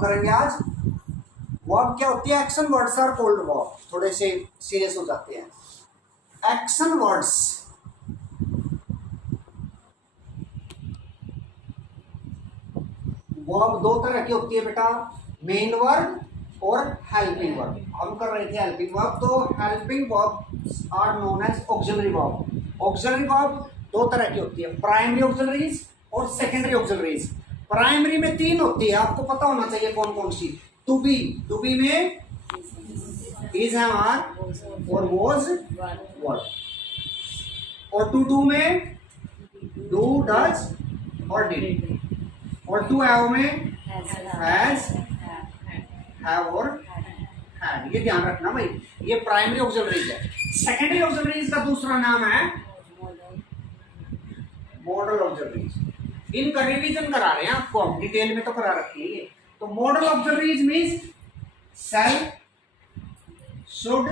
Verb करेंगे आज। Verb क्या होती है? Action words are called verb. थोड़े से सीरियस हो जाते हैं। एक्शन वर्ड्स वर्ब दो तरह की होती है बेटा, मेन वर्ब और हेल्पिंग वर्ब। हम कर रहे थे हेल्पिंग वर्ब, तो helping verb are known as auxiliary verb. Auxiliary verb दो तरह की होती है, प्राइमरी ऑक्सिलरीज और सेकेंडरी ऑक्सिलरीज। प्राइमरी में तीन होती है, आपको पता होना चाहिए कौन कौन सी। टू बी, टू बी में इज, एम, आर और वॉज, वर। और टू डू में डू, डज और डिड। और टू हैव में हैज, हैव और हैड। ये ध्यान रखना भाई, ये प्राइमरी ऑक्सिलरीज है। सेकेंडरी ऑक्सिलरीज का दूसरा नाम है मॉडल ऑक्सिलरीज। इनका रिवीजन करा रहे हैं आपको हम, डिटेल में तो करा रखी है। तो modal auxiliaries means shall, should,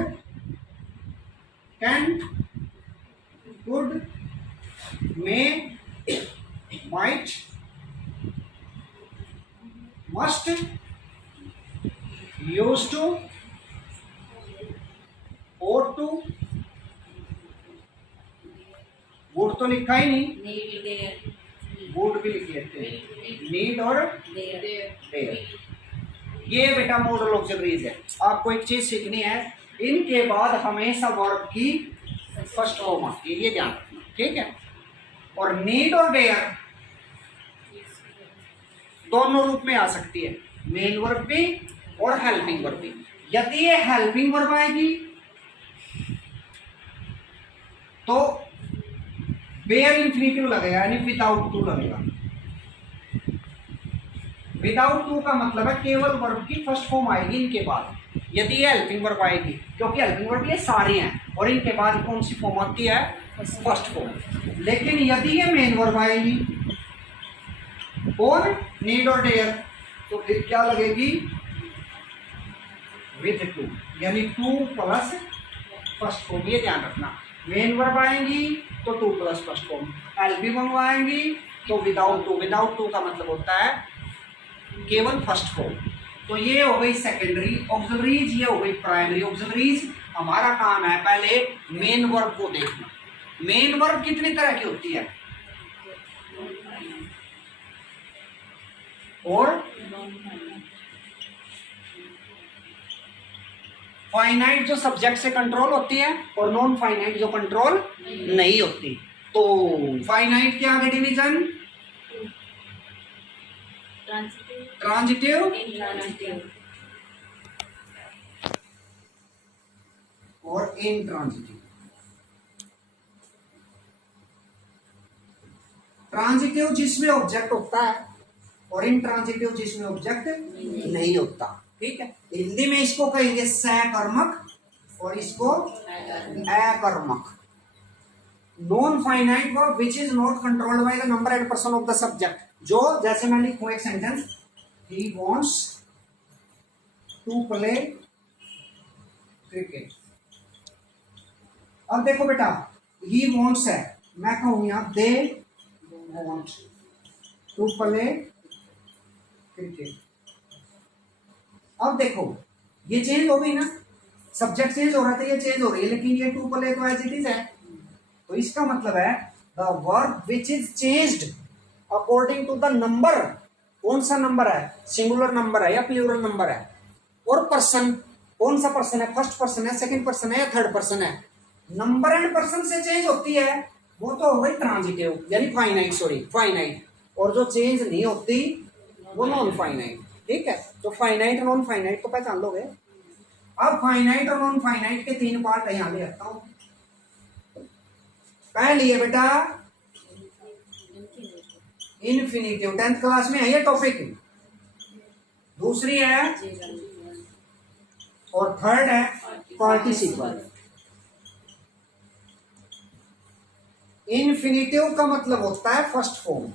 can, could, may, might, must, used to, ought to, would तो लिखा ही नहीं, वुड भी लिख लेते हैं, नीड और देयर। ये बेटा मॉडल ऑक्सिलरीज है। आपको एक चीज सीखनी है, इनके बाद हमेशा वर्ब की फर्स्ट फॉर्म आती है, ये ध्यान रखना, ठीक है। और नीड और डेयर दोनों रूप में आ सकती है, मेन वर्ब भी और हेल्पिंग वर्ब भी। यदि ये हेल्पिंग वर्ब आएगी तो बेयर इंफिनिटिव लगेगा, यानी विदाउट टू लगेगा। विदाउट टू का मतलब है केवल वर्ब की फर्स्ट फॉर्म आएगी इनके बाद। यदि ये हेल्पिंग वर्ब आएगी, क्योंकि हेल्पिंग वर्ब ये सारे हैं, और इनके बाद कौन सी फॉर्म आती है? First form. लेकिन यदि ये मेन वर्ब आएगी और नीड और डेयर, तो फिर क्या लगेगी? विद टू, यानी टू प्लस फर्स्ट फॉर्म। ये ध्यान रखना, मेन वर्ब आएंगी तो two plus first form, helping verb आएंगी तो विदाउट टू। विदाउट टू का मतलब होता है केवल फर्स्ट फॉर्म। तो ये हो गई सेकेंडरी ऑक्सिलरीज, ये हो गई प्राइमरी ऑक्सिलरीज। हमारा काम है पहले मेन वर्ब को देखना। मेन वर्ब कितनी तरह की होती है? और फाइनाइट जो सब्जेक्ट से कंट्रोल होती है, और नॉन फाइनाइट जो कंट्रोल नहीं होती। तो फाइनाइट के आगे डिवीजन ट्रांजिटिव और इनट्रांजिटिव। ट्रांजिटिव जिसमें ऑब्जेक्ट होता है और इनट्रांजिटिव जिसमें ऑब्जेक्ट नहीं होता, ठीक है। हिंदी में इसको कहेंगे सकर्मक और इसको अकर्मक। Non finite verb which is not controlled by the number and person of the subject. जो जैसे मैं लिखूं एक sentence, he wants to play cricket. अब देखो बेटा, ही वांट्स है, मैं कहूं यहां they want to play cricket. अब देखो ये चेंज हो गई ना, सब्जेक्ट चेंज हो रहा था, ये चेंज हो रही है, लेकिन ये टू प्ले तो एज इट इज है। तो इसका मतलब है the verb which is changed according to the number. कौन सा नंबर है? सिंगुलर नंबर है या प्लूरल नंबर है? और पर्सन, कौन सा पर्सन है? फर्स्ट पर्सन है, सेकंड पर्सन है या थर्ड पर्सन है? नंबर एंड पर्सन से चेंज होती है, वो तो हो गई ट्रांजिटिव यानी फाइनाइट, सॉरी फाइनाइट। और जो चेंज नहीं होती वो नॉन फाइनाइट, ठीक है। तो फाइनाइट और नॉन फाइनाइट को पहचान लोगे। अब फाइनाइट और नॉन फाइनाइट के तीन पार्ट यहां ले आता हूं। पहली है बेटा इन्फिनिटिव, 10th क्लास में है ये टॉपिक। दूसरी है और थर्ड है पार्टिसिपल। इन्फिनिटिव का मतलब होता है फर्स्ट फॉर्म।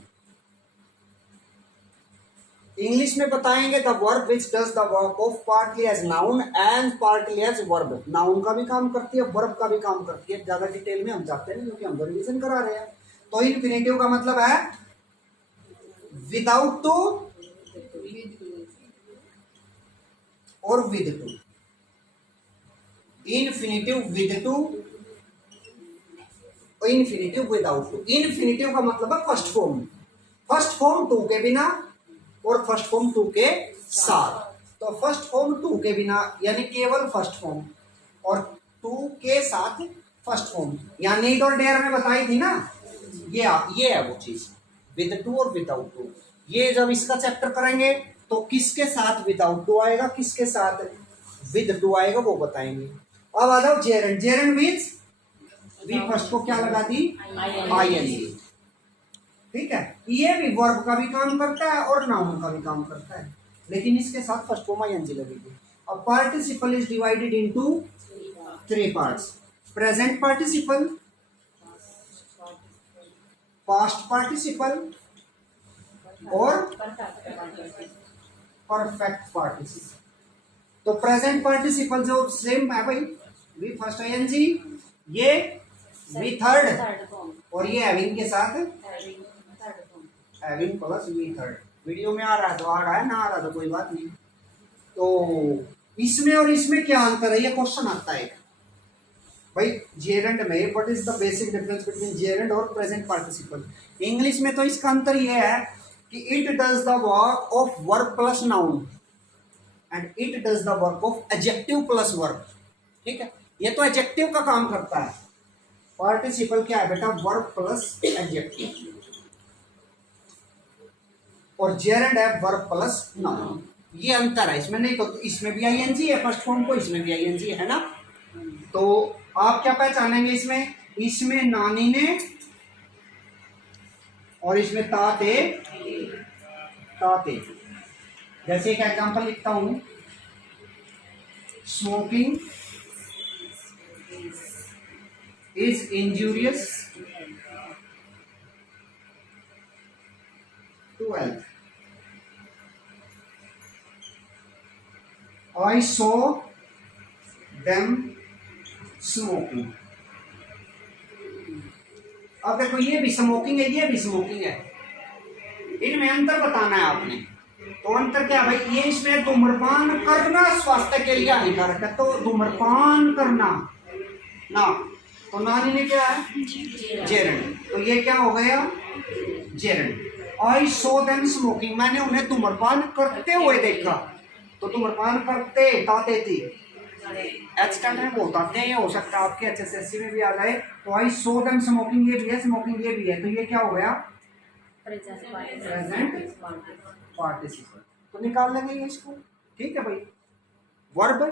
इंग्लिश में बताएंगे the verb which does the work of partly as noun and partly as verb. Noun का भी काम करती है, वर्ब का भी काम करती है। ज्यादा डिटेल में हम जाते हैं क्योंकि हम रिवीजन करा रहे हैं। तो इन्फिनिटिव का मतलब है विदाउट टू, और with to, infinitive with to, infinitive without to. Infinitive का मतलब है first form, first form to के बिना और फर्स्ट फॉर्म टू के साथ। तो फर्स्ट फॉर्म टू के बिना यानी केवल फर्स्ट फॉर्म, और टू के साथ फर्स्ट फॉर्म, या नीड और डेयर में बताई थी ना, ये है वो चीज, विद टू और विदाउट टू। ये जब इसका चैप्टर करेंगे तो किसके साथ विदाउट टू आएगा, किसके साथ विद टू आएगा, वो बताएंगे। अब आ जाओ gerund. Gerund means V first को क्या लगा दी, आईएनजी। ठीक है, ये भी वर्ब का भी काम करता है और नाउन का भी काम करता है, लेकिन इसके साथ फर्स्ट फॉर्म आईएनजी लगेगी। अब participle is divided into 3 parts, present participle, past participle और परफेक्ट पार्टिसिपल। तो प्रेजेंट पार्टिसिपल जो सेम है भाई, वी फर्स्ट आईएनजी, ये वी थर्ड, और ये हैविंग के साथ having plus V third. Video में आ रहा है तो आ रहा है, ना आ रहा तो कोई बात नहीं। तो इसमें और इसमें क्या अंतर है, ये क्वेश्चन आता है भाई। जेरेंट में what is the basic difference between Geraint और प्रेजेंट पार्टिसिपल। इंग्लिश में तो इसका अंतर ये है कि it does the work of verb plus noun and it does the work of adjective plus verb. ठीक है, ये तो एडजेक्टिव का काम करता है, पार्टिसिपल क्या है बेटा, वर्ब प्लस एडजेक्टिव, और जेरेंट है वर्ब प्लस नाउन। ये अंतर है इसमें, नहीं तो इसमें भी आईएनजी है फर्स्ट फॉर्म को, इसमें भी आईएनजी है ना। तो आप क्या पहचानेंगे इसमें, इसमें नानी ने और इसमें ताते, ताते। जैसे एक एग्जांपल लिखता हूं, smoking is injurious to health. I saw them smoking। अब देखो ये भी स्मोकिंग है, ये भी स्मोकिंग है, इनमें अंतर बताना है आपने। तो अंतर क्या भाई, ये इसमें धूम्रपान करना स्वास्थ्य के लिए हानिकारक है, तो धूम्रपान करना ना, तो नानी ने क्या है, जेरेंट, तो ये क्या हो गया, जेरेंट। आई सो देम स्मोकिंग, मैंने उन्हें धूम्रपान करते हुए देखा, तो धूम्रपान करते ताते थी, एक्सटेंट में बहुत आते हैं, ये हो सकता है आपके एचएसएससी में भी आ जाए। तो आई सो देम स्मोकिंग, ये भी है, स्मोकिंग ये भी है, तो ये क्या हो गया, प्रेजेंट पार्टिसिपल। तो निकाल लेंगे ये इसको। ठीक है भाई, वर्ब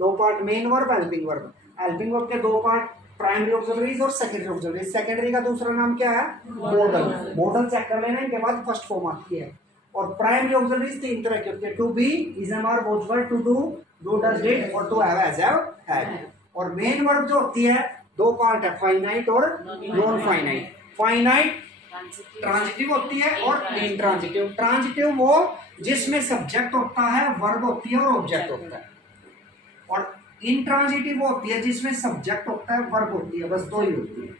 दो part, main verb, helping verb. Helping verb के दो पार्ट, प्राइमरी ऑक्सिलरीज और सेकेंडरी ऑक्सिलरीज। सेकेंडरी का दूसरा नाम क्या है, मॉडल। मॉडल चेक कर लेना, इनके बाद फर्स्ट फॉर्म आती है। और प्राइमरी ऑक्सिलरीज 3 तरह के होते हैं, to be, is am are, both word, to do does did, और to have has have had. और मेन वर्ब जो होती है, दो पार्ट है, फाइनाइट और नॉन फाइनाइट। फाइनाइट ट्रांजिटिव होती है और इंट्रांजिटिव। ट्रांजिटिव वो जिसमें सब्जेक्ट होता है, वर्ब होती है और ऑब्जेक्ट होता है। और इंट्रांजिटिव होती है जिसमें सब्जेक्ट होता है, वर्ब होती है, बस दो ही होती है,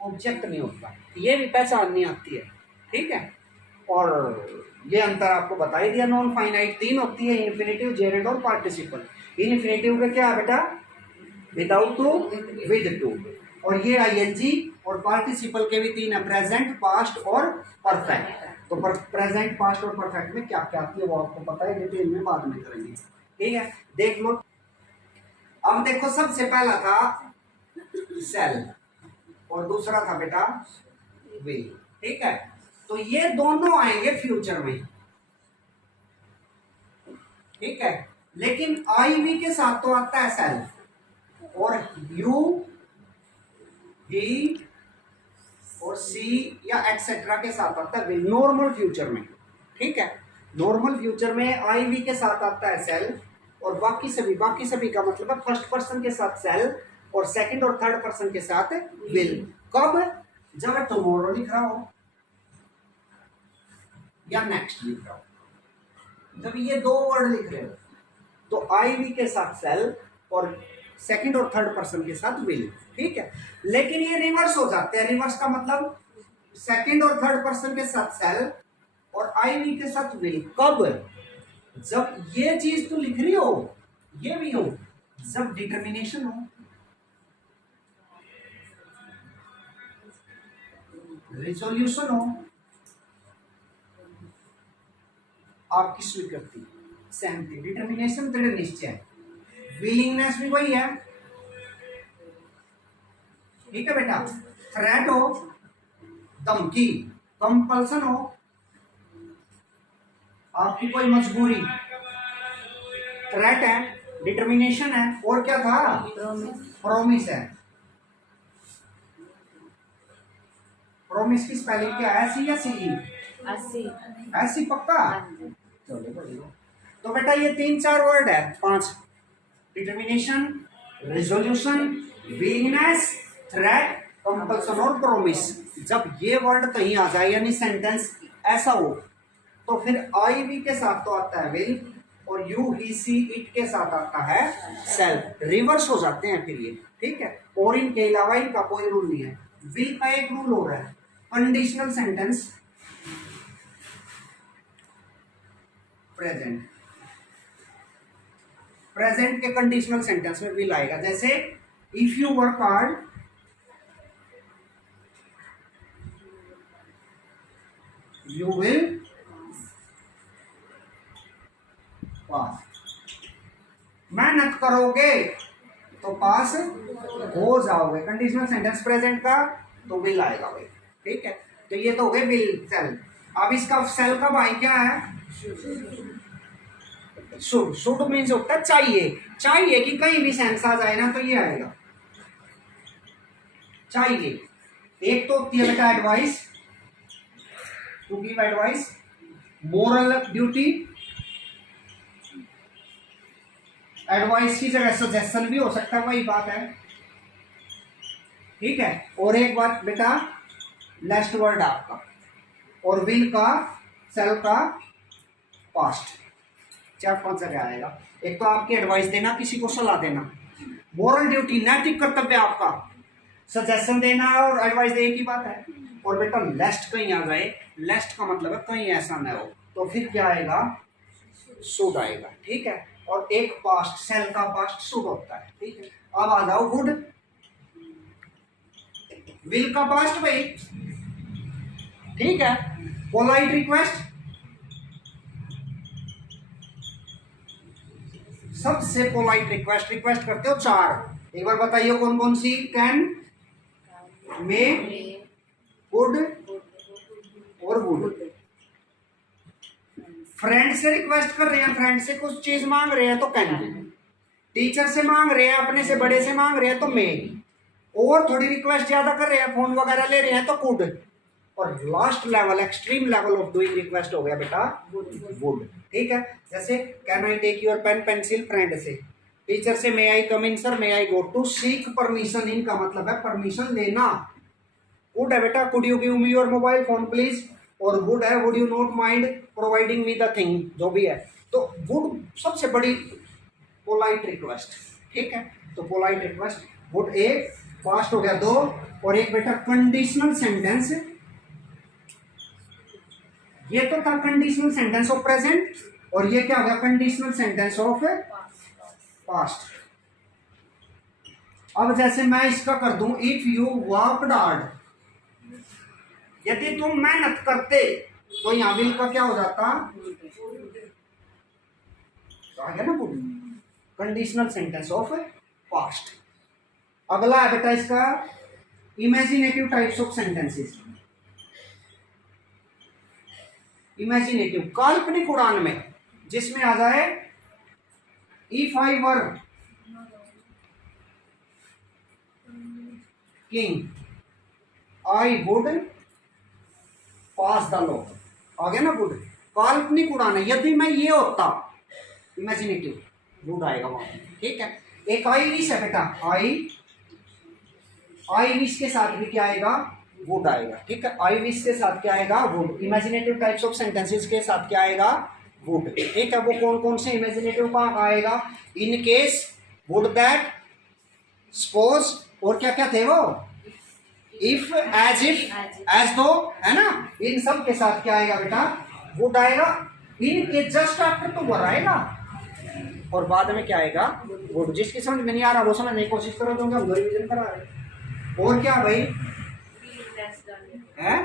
ऑब्जेक्ट नहीं होता। ये भी पहचाननी आती है। ठीक है, और ये अंतर आपको बता ही दिया। नॉन फाइनाइट 3 होती है, इन्फिनेटिव, जेरेंट और पार्टिसिपल। इन्फिनेटिव का क्या है बेटा, विदाउट टू, विद टू, और ये आईएनजी। और पार्टिसिपल के भी 3 है, प्रेजेंट, पास्ट और परफेक्ट। तो प्रेजेंट, पास्ट और परफेक्ट में क्या क्या आती है वो आपको पता है, डिटेल में बाद में करेंगे। ठीक है, देख लो। अब देखो, सबसे पहला था सेल और दूसरा था बेटा विल। ठीक है, तो ये दोनों आएंगे फ्यूचर में। ठीक है, लेकिन आई वी के साथ तो आता है सेल, और यू, ही और सी या एक्सेट्रा के साथ आता है विल, नॉर्मल फ्यूचर में। ठीक है, नॉर्मल फ्यूचर में आई वी के साथ आता है सेल, और बाकी सभी का मतलब है फर्स्ट पर्सन के साथ सेल और सेकंड और थर्ड पर्सन के साथ विल। कब, जब टुमारो लिख रहा हो या नेक्स्ट लिख रहा हो, जब ये दो वर्ड लिख रहे हो तो आई वी के साथ सेल और सेकंड और थर्ड पर्सन के साथ विल। ठीक है, लेकिन ये रिवर्स हो जाते हैं। रिवर्स का मतलब सेकंड और थर्ड पर्सन के साथ सेल और आई वी के साथ विल। कब, जब ये चीज तू लिख रही हो ये भी हो जब डिटर्मिनेशन हो, रिजोल्यूशन हो, आपकी स्वीकृति, सहमति। डिटर्मिनेशन दृढ़ निश्चय, विलिंगनेस भी वही है, ठीक है बेटा। थ्रेट हो, धमकी, कंपल्सन हो, आपकी कोई मजबूरी, थ्रेट है, डिटर्मिनेशन है, और क्या था, प्रॉमिस है। प्रॉमिस की स्पेलिंग क्या है, ऐसी या सी? ऐसी पक्का? चलो बढ़िया। तो बेटा ये 3-4 वर्ड है, 5, determination, resolution, willingness, threat, compulsion और प्रॉमिस। जब ये वर्ड कहीं आ जाए यानी सेंटेंस ऐसा हो, तो फिर आई वी के साथ तो आता है विल, और यू ही सी इट के साथ आता है सेल्फ। रिवर्स हो जाते हैं फिर ये, ठीक है। और इनके अलावा इनका कोई रूल नहीं है। विल का एक रूल हो रहा है, कंडीशनल सेंटेंस प्रेजेंट, प्रेजेंट के कंडीशनल सेंटेंस में विल आएगा। जैसे if you work hard, you will pass. मेहनत करोगे तो पास हो जाओगे। कंडीशनल सेंटेंस प्रेजेंट का तो विल आएगा भाई, ठीक है। तो ये तो हो गए विल सेल। अब इसका सेल का भाई क्या है, शुड। शुड मीन्स होता है चाहिए, चाहिए कि कहीं भी सेंस आ जाए ना तो ये आएगा चाहिए। एक तो होती है बेटा advice, to give advice, moral duty, advice की जगह सजेशन भी हो सकता है, वही बात है, ठीक है। और एक बात बेटा लास्ट वर्ड आपका, और विल का सेल का पास्ट, 4-5 जगह आएगा। एक तो आपकी एडवाइस देना, किसी को सलाह देना, मोरल ड्यूटी नैतिक कर्तव्य आपका, सजेशन देना और एडवाइस दे एक ही बात है। और बेटा लेस्ट कहीं आ जाए, लेस्ट का मतलब है कहीं ऐसा ना हो, तो फिर क्या आएगा, शुड आएगा, ठीक है। और एक पास्ट, सेल का पास्ट शुड होता है, ठीक है। अब आ जाओ वुड, विल का पास्ट भाई, ठीक है। पोलाइट रिक्वेस्ट, सबसे पोलाइट रिक्वेस्ट, रिक्वेस्ट करते हो 4, एक बार बताइए कौन कौन सी, कैन, मे, वुड और वुड। फ्रेंड से रिक्वेस्ट कर रहे हैं, फ्रेंड से कुछ चीज मांग रहे हैं तो कैन, टीचर से मांग रहे हैं, अपने से बड़े से मांग रहे हैं तो मे, और थोड़ी रिक्वेस्ट ज्यादा कर रहे हैं, फोन वगैरह ले रहे हैं तो कुड, और last level, extreme level of doing request हो गया बेटा वुड, ठीक है। जैसे can I take your pen pencil, friend से, टीचर से may I come in sir, may I go to, seek permission, इनका मतलब है परमिशन लेना। वुड है बेटा could you give me your mobile phone please, और वुड है would you not mind providing me the thing, जो भी है। तो वुड सबसे बड़ी पोलाइट रिक्वेस्ट, ठीक है। तो पोलाइट रिक्वेस्ट वुड, एक पास्ट हो गया 2, और एक बेटा कंडीशनल सेंटेंस, ये तो था कंडीशनल सेंटेंस ऑफ प्रेजेंट, और ये क्या हो गया, कंडीशनल सेंटेंस ऑफ पास्ट। अब जैसे मैं इसका कर दूं, इफ यू वर्कड हार्ड, यदि तुम मेहनत करते, तो यहां विल का क्या हो जाता, आ गया ना would, conditional sentence of past. अगला है बेटा इसका imaginative types of sentences. Imaginative, काल्पनिक उड़ान में, जिसमें आ जाए if I were king I would pass the law, आ गया ना वुड, काल्पनिक उड़ान है, यदि मैं ये होता, इमेजिनेटिव वुड आएगा वहां, ठीक है। एक आई विश है बेटा, आई विश के साथ भी क्या आएगा, वुड आएगा, ठीक है। आई विश के साथ क्या आएगा, would. Imaginative types of sentences के साथ क्या आएगा, वुड, ठीक है। वो कौन कौन से इमेजिनेटिव का आएगा, in case, would that, suppose, और क्या क्या थे वो, इफ, एज इफ, एज दो, है ना। इन सब के साथ क्या आएगा बेटा, वुड आएगा। इनके जस्ट आफ्टर तो वर आएगा, और बाद में क्या आएगा वुड। जिसकी समझ में नहीं आ रहा वो समझने की कोशिश करो, क्योंकि हम रिवीजन करा रहे हैं। और क्या भाई है,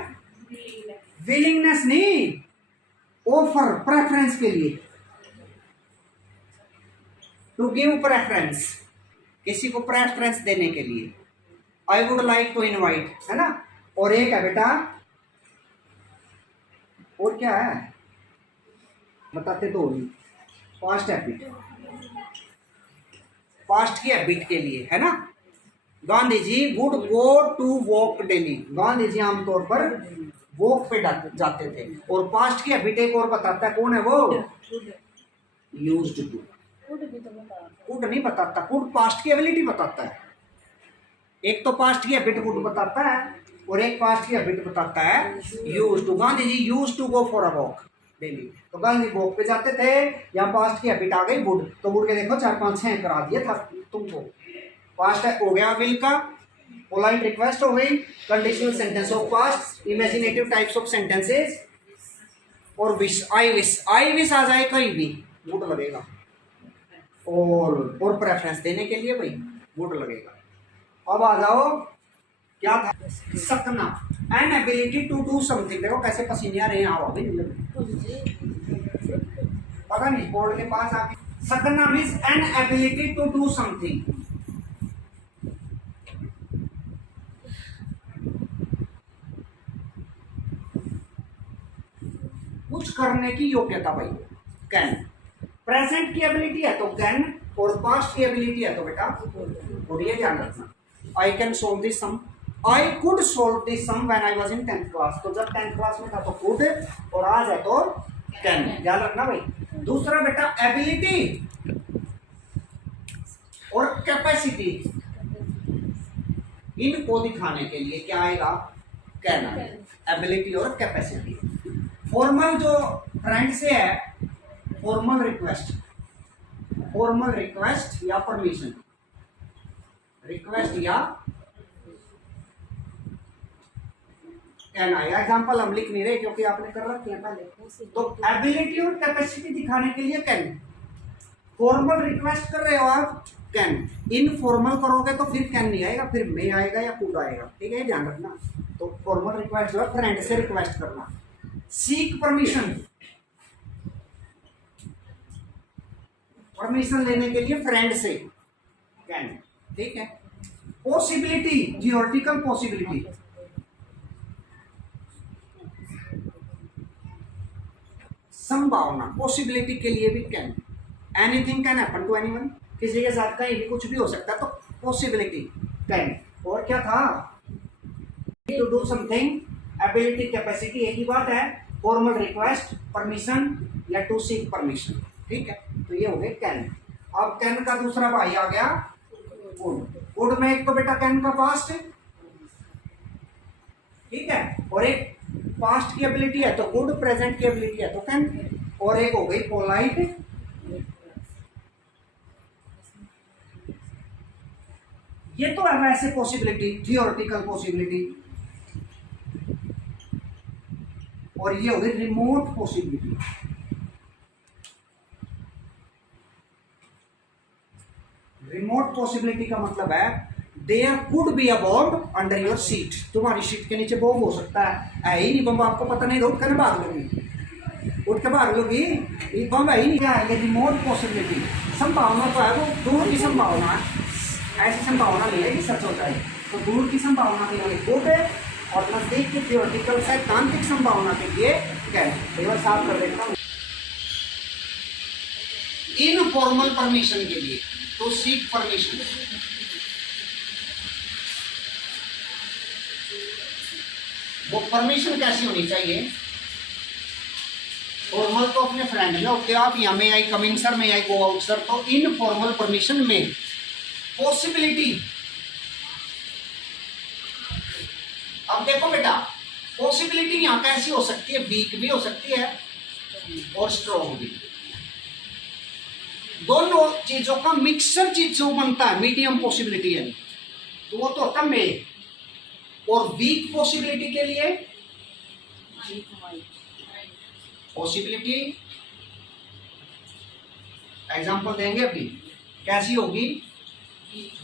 विलिंगनेस नहीं, ऑफर, प्रेफरेंस के लिए, टू गिव प्रेफरेंस, किसी को प्रेफरेंस देने के लिए। I would like to invite, है ना। और एक है बेटा, और क्या है बताते तो नहीं, पास्ट हैबिट, पास्ट की हैबिट के लिए, है ना। Gandhi ji would go to walk daily, Gandhi ji आमतौर पर वॉक पे जाते थे। और पास्ट की हैबिट एक और बताता है, कौन है वो, यूज्ड टू। कुड नहीं बताता, कुड पास्ट की एबिलिटी बताता है। एक तो पास्ट की हैबिट कुड बताता है और एक पास्ट की हैबिट बताता है used to. Gandhi ji used to go for a walk daily, तो गांधी वॉक पे जाते थे। यहाँ पास्ट की हैबिट आ गई वुड, तो वुड के देखो 4 5 6 करा दिया था तुमको। पास्ट हो गया विल का, पोलाइट रिक्वेस्ट हो गई, conditional sentence of past, imaginative types of sentences, और विश, आई विश आ जाए कहीं भी वुड लगेगा। और प्रेफरेंस देने के लिए भाई वुड लगेगा। अब आ जाओ, क्या था, सकना, an ability to do something. देखो कैसे पसीने आ रहे हैं, आओ अभी पता नहीं बोर्ड के पास आके। सकना means an ability to do something, कुछ करने की योग्यता भाई, कैन। प्रेजेंट की एबिलिटी है तो कैन, और पास्ट की एबिलिटी है तो बेटा कुड। ये ध्यान रखना। I can solve this sum, I could solve this sum when I was in 10th class, तो जब 10th क्लास में था तो कुड, और आज है तो कैन, ध्यान रखना भाई। दूसरा बेटा एबिलिटी और कैपेसिटी, इनको दिखाने के लिए क्या आएगा, कैन आएगा। एबिलिटी और कैपेसिटी। फॉर्मल जो फ्रेंड से है, फॉर्मल रिक्वेस्ट या परमिशन, रिक्वेस्ट या कैन आएगा। एग्जाम्पल हम लिख नहीं रहे क्योंकि आपने कर रखी है पहले। तो एबिलिटी और कैपेसिटी दिखाने के लिए कैन, फॉर्मल रिक्वेस्ट कर रहे हो आप कैन, इनफॉर्मल करोगे तो फिर कैन नहीं आएगा, फिर मे आएगा या कुड आएगा, ठीक है, ध्यान रखना। तो फॉर्मल रिक्वेस्ट जो है फ्रेंड से रिक्वेस्ट करना। सीक परमिशन, परमिशन लेने के लिए फ्रेंड से कैन, ठीक है। पॉसिबिलिटी, थियोरेटिकल पॉसिबिलिटी, संभावना, पॉसिबिलिटी के लिए भी can. Anything can happen to anyone, किसी के साथ कहीं भी कुछ भी हो सकता है, तो पॉसिबिलिटी कैन। और क्या था, to do something, ability, capacity, एक ही बात है। फॉर्मल रिक्वेस्ट, परमिशन या टू सीक परमिशन, ठीक है। तो ये हो गए कैन। अब कैन का दूसरा भाई आ गया कुड। कुड में एक तो बेटा कैन का पास्ट है, ठीक है, और एक पास्ट की एबिलिटी है तो कुड, प्रेजेंट की एबिलिटी है तो कैन, और एक हो गई पोलाइट। ये तो है वैसे पॉसिबिलिटी, थियोरेटिकल पॉसिबिलिटी, और ये हो गई रिमोट पॉसिबिलिटी। रिमोट पॉसिबिलिटी का मतलब है there could be a bomb under your seat, तुम्हारी सीट के नीचे बॉम्ब हो सकता है ही नहीं, बम आपको पता नहीं, उठ कर भाग लोगी, उठ के भाग लोगी, ये बम है ही नहीं। क्या है ये रिमोट पॉसिबिलिटी, संभावना तो है, वो दूर की संभावना है, ऐसी संभावना नहीं है कि सच हो जाए, तो दूर की संभावना के लिए गुड है, और नजदीक की थियोरेटिकल सैद्धांतिक संभावना के लिए कैन। केवल साफ कर देता हूँ। इनफॉर्मल परमिशन के लिए तो सीक परमिशन, वो परमिशन कैसी होनी चाहिए, फॉर्मल तो अपने फ्रेंड में होते आप, यहाँ में आई कमिंग सर, में आई गो आउट सर, तो इनफॉर्मल परमिशन में पॉसिबिलिटी। अब देखो बेटा, पॉसिबिलिटी यहाँ कैसी हो सकती है, वीक भी हो सकती है और स्ट्रॉन्ग भी, दोनों चीजों का मिक्सर चीज जो बनता है मीडियम पॉसिबिलिटी है, तो वो तो होता मे। और वीक पॉसिबिलिटी के लिए पॉसिबिलिटी एग्जांपल देंगे अभी कैसी होगी,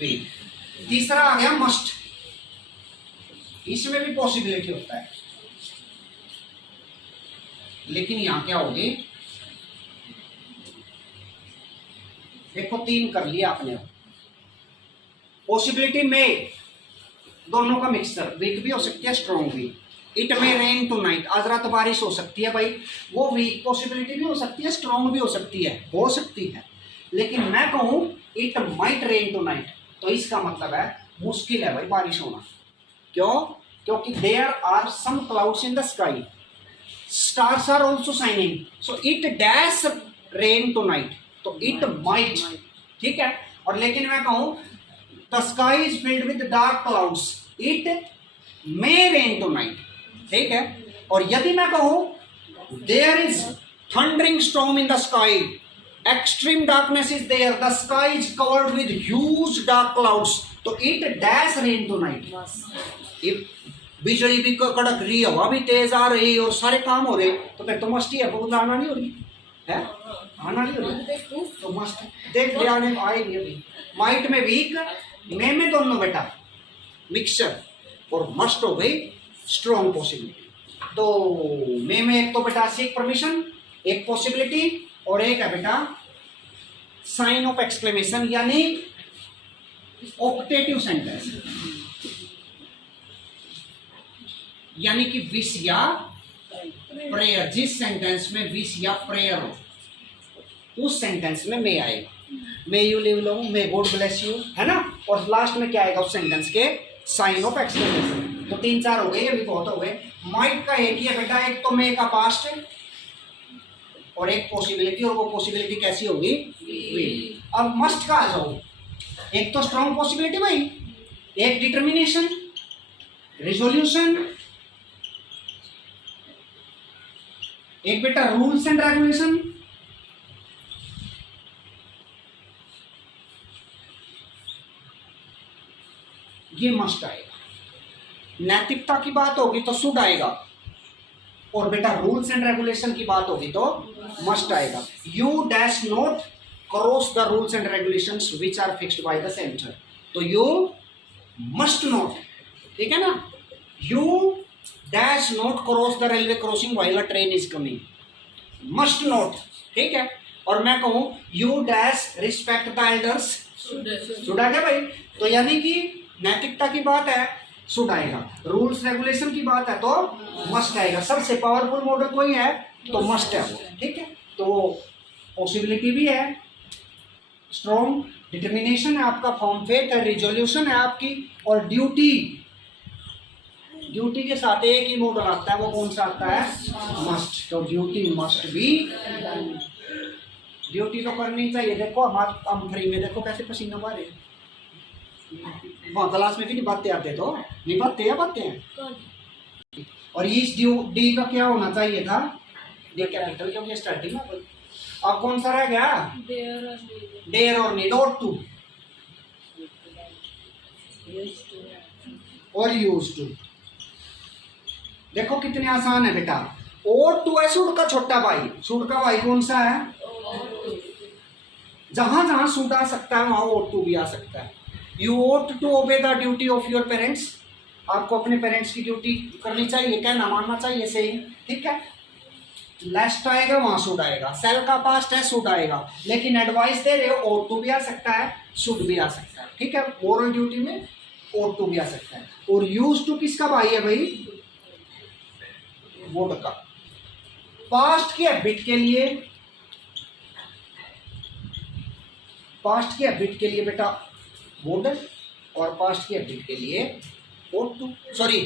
वीक। तीसरा आ गया मस्ट, इसमें भी पॉसिबिलिटी होता है, लेकिन यहां क्या होगी, देखो 3 कर लिया आपने। पॉसिबिलिटी में दोनों का मिक्सचर, वीक भी हो सकती है स्ट्रॉन्ग भी। इट में रेन टू नाइट, आज रात बारिश हो सकती है भाई, वो वीक पॉसिबिलिटी भी हो सकती है, स्ट्रॉन्ग भी हो सकती है। लेकिन मैं कहूं it might rain tonight, तो इसका मतलब है मुश्किल है भाई बारिश होना। क्यों? क्योंकि there are some clouds in the sky, stars are also shining, so it dash rain tonight, तो इट माइट, ठीक है। और लेकिन मैं कहूं the sky is filled with dark clouds, it may rain tonight, ठीक है। और यदि मैं कहूं there is thundering storm in the sky, extreme darkness is there, the sky is covered with huge dark clouds, तो it dash rain tonight. बिजली भी कड़क रही, हवा भी तेज आ रही और सारे काम हो रहे, तो फिर तो मस्ती है, बहुत आना नहीं हो रही है, आना नहीं हो रही तो मस्त देख लिया आएगी अभी। माइट में वीक, में दोनों बेटा मिक्सचर, और मस्ट हो गई स्ट्रॉन्ग पॉसिबिलिटी। तो में एक तो बेटा सीक परमिशन, एक पॉसिबिलिटी, और एक है बेटा साइन ऑफ एक्सक्लेमेशन, यानी ऑप्टेटिव सेंटेंस, यानी कि विश या प्रेयर। जिस सेंटेंस में विश या प्रेयर हो उस सेंटेंस में मे आएगा, may you live long, may God bless you, है ना। और लास्ट में क्या आएगा उस सेंटेंस के, साइन ऑफ एक्सक्लेमेशन। तो 3-4 हो गए, अभी बहुत हो गए। माइट का एक ही है बेटा, एक तो मे का पास्ट और एक पॉसिबिलिटी, और वो पॉसिबिलिटी कैसी होगी, विल। अब मस्ट का आ जाओ, एक तो स्ट्रॉन्ग पॉसिबिलिटी भाई, एक डिटर्मिनेशन, रिजोल्यूशन, एक बेटा रूल्स एंड रेगुलेशन, ये मस्ट आएगा। नैतिकता की बात होगी तो शुड आएगा, और बेटा रूल्स एंड रेगुलेशन की बात होगी तो मस्ट आएगा। You dash not cross the rules and regulations which are fixed by the centre, तो यू मस्ट नॉट, ठीक है ना। You dash not cross the railway crossing while a train is coming, must not, ठीक है। और मैं कहूं you dash respect the elders, should आ गया भाई। तो यानी कि नैतिकता की बात है शुड आएगा, रूल्स रेगुलेशन की बात है तो मस्ट आएगा। सबसे पावरफुल मॉडल कोई है तो मस्ट है वो, ठीक है। तो पॉसिबिलिटी भी है, स्ट्रॉन्ग डिटर्मिनेशन है आपका, फॉर्म फेथ है, रिजोल्यूशन है आपकी, और ड्यूटी, ड्यूटी के साथ एक ही मॉडल आता है, वो कौन सा आता है, मस्ट। तो ड्यूटी मस्ट भी, ड्यूटी तो करनी चाहिए। देखो हम फ्री में देखो कैसे पसीना बहा रहे, वहाँ क्लास में भी नहीं बातें आते, तो नहीं बातें या बातें हैं। और इस डी का क्या होना चाहिए था, डी कैपिटल, क्योंकि स्टार्टिंग में। अब कौन सा रह गया, डेयर और नीड, और टू और यूज टू। देखो कितने आसान है बेटा। और टू है शुड का छोटा भाई, शुड का भाई कौन सा है, जहां जहां शुड आ सकता है वहां और टू भी आ सकता है। You ought to obey the duty of your parents, आपको अपने पेरेंट्स की ड्यूटी करनी चाहिए, कहना मानना चाहिए, सही, ठीक है। लास्ट आएगा वहां शुड आएगा, सेल का पास्ट है शुड आएगा, लेकिन एडवाइस दे रहे हो ought to भी आ सकता है, शुड भी आ सकता है, ठीक है। मोरल ड्यूटी में ought to भी आ सकता है। और यूज टू किसका भाई है भाई, वुड का। पास्ट की हैबिट के लिए, पास्ट की हैबिट के लिए बेटा वुड, और पास्ट की हैबिट के लिए ought to, sorry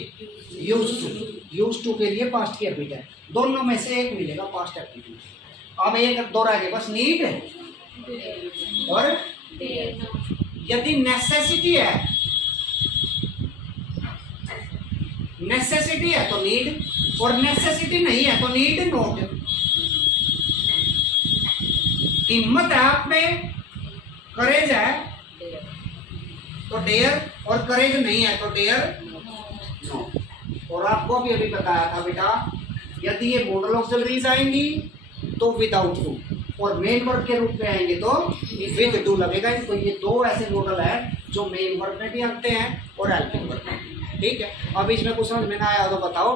use to के लिए पास्ट की हैबिट है। दोनों में से एक मिलेगा पास्ट हैबिट में। अब एक दो रह गए बस, नीड और यदि नेसेसिटी है, नेसेसिटी है तो नीड, और नेसेसिटी नहीं है तो नीड नोट। हिम्मत है आप में, करेज है तो डेयर, और करेज नहीं है तो डेयर नो। और आपको अभी बताया था बेटा, यदि ये मॉडल ऑक्सिलरीज आएंगी तो विदाउट टू, और मेन वर्ब के रूप में आएंगे तो विद टू लगेगा। तो ये दो ऐसे मॉडल है जो मेन वर्ब में भी आते हैं और हेल्पिंग वर्ब में। ठीक है, अब इसमें कुछ समझ में ना आया तो बताओ।